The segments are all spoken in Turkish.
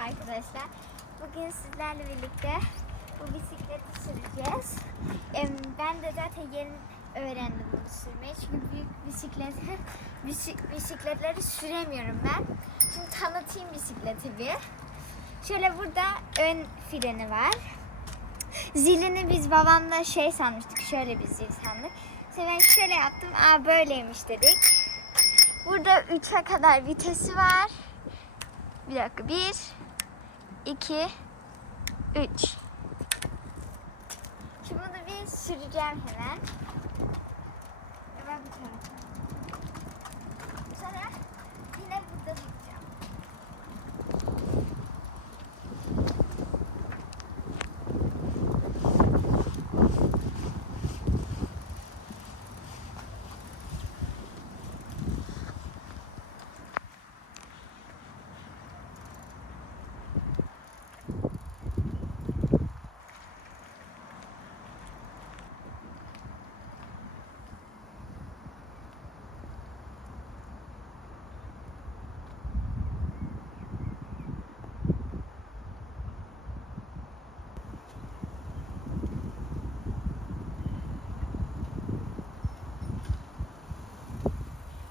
arkadaşlar. Bugün sizlerle birlikte bu bisikleti süreceğiz. Ben de zaten yeni öğrendim bunu sürmeyi. Çünkü büyük bisiklet, bisik- bisikletleri süremiyorum ben. Şimdi tanıtayım bisikleti bir. Şöyle burada ön freni var. Zilini biz babamla şey sanmıştık. Şöyle bir zil sandık. Sonra ben şöyle yaptım. Aa böyleymiş dedik. Burada 3'e kadar vitesi var. Bir dakika. 1 2 3 Şimdi bunu bir süreceğim hemen. Hemen bu tarafa. Sonra yine burada duracağım.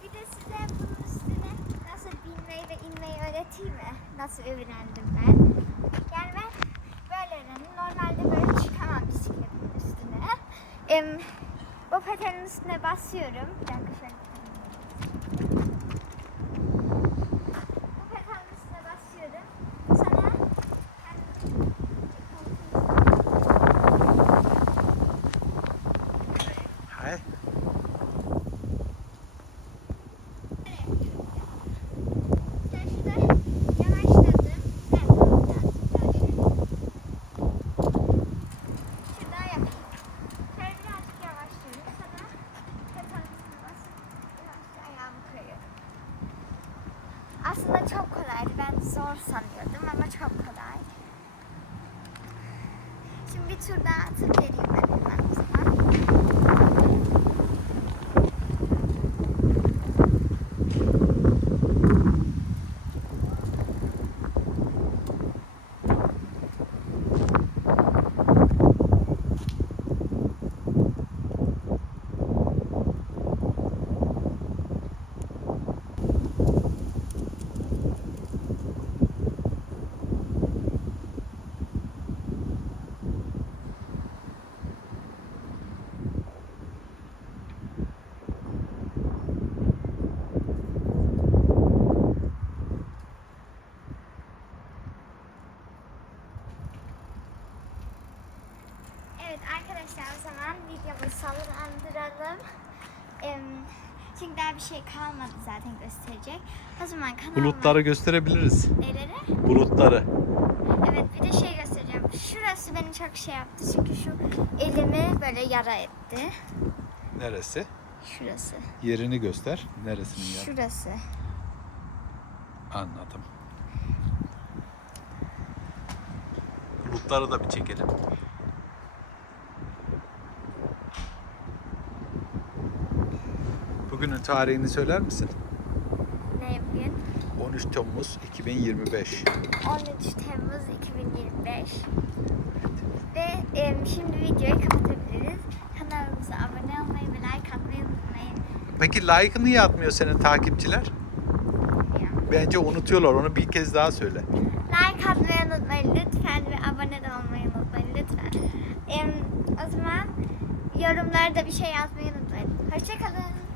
Bir de size bunun üstüne nasıl binmeyi ve öğreteyim mi? Nasıl öğrendim ben? Yani ben böyle öğrendim. Normalde böyle çıkamam bisikletin üstüne. Em, bu patenin üstüne basıyorum. Bir dakika şöyle. Aslında çok kolaydı. Ben zor sanıyordum ama çok kolay. Şimdi bir tur daha atıp vereyim ben hemen o zaman. Evet arkadaşlar o zaman videomu sonlandıralım. Çünkü daha bir şey kalmadı zaten gösterecek. O zaman kanalıma... Bulutları gösterebiliriz. Neleri? Bulutları. Evet bir de şey göstereceğim. Şurası beni çok şey yaptı çünkü şu elimi böyle yara etti. Neresi? Şurası. Yerini göster. Neresinin yer? Şurası. Anladım. Bulutları da bir çekelim. Bugünün tarihini söyler misin? Ne bugün? 13 Temmuz 2025. 13 Temmuz 2025. Ve em, şimdi videoyu kapatabiliriz. Kanalımıza abone olmayı ve like atmayı unutmayın. Peki like'ı niye atmıyor senin takipçiler? Ya. Bence unutuyorlar. Onu bir kez daha söyle. Like atmayı unutmayın lütfen ve abone de olmayı unutmayın lütfen. Em, o zaman yorumlarda bir şey yazmayı unutmayın. Hoşçakalın.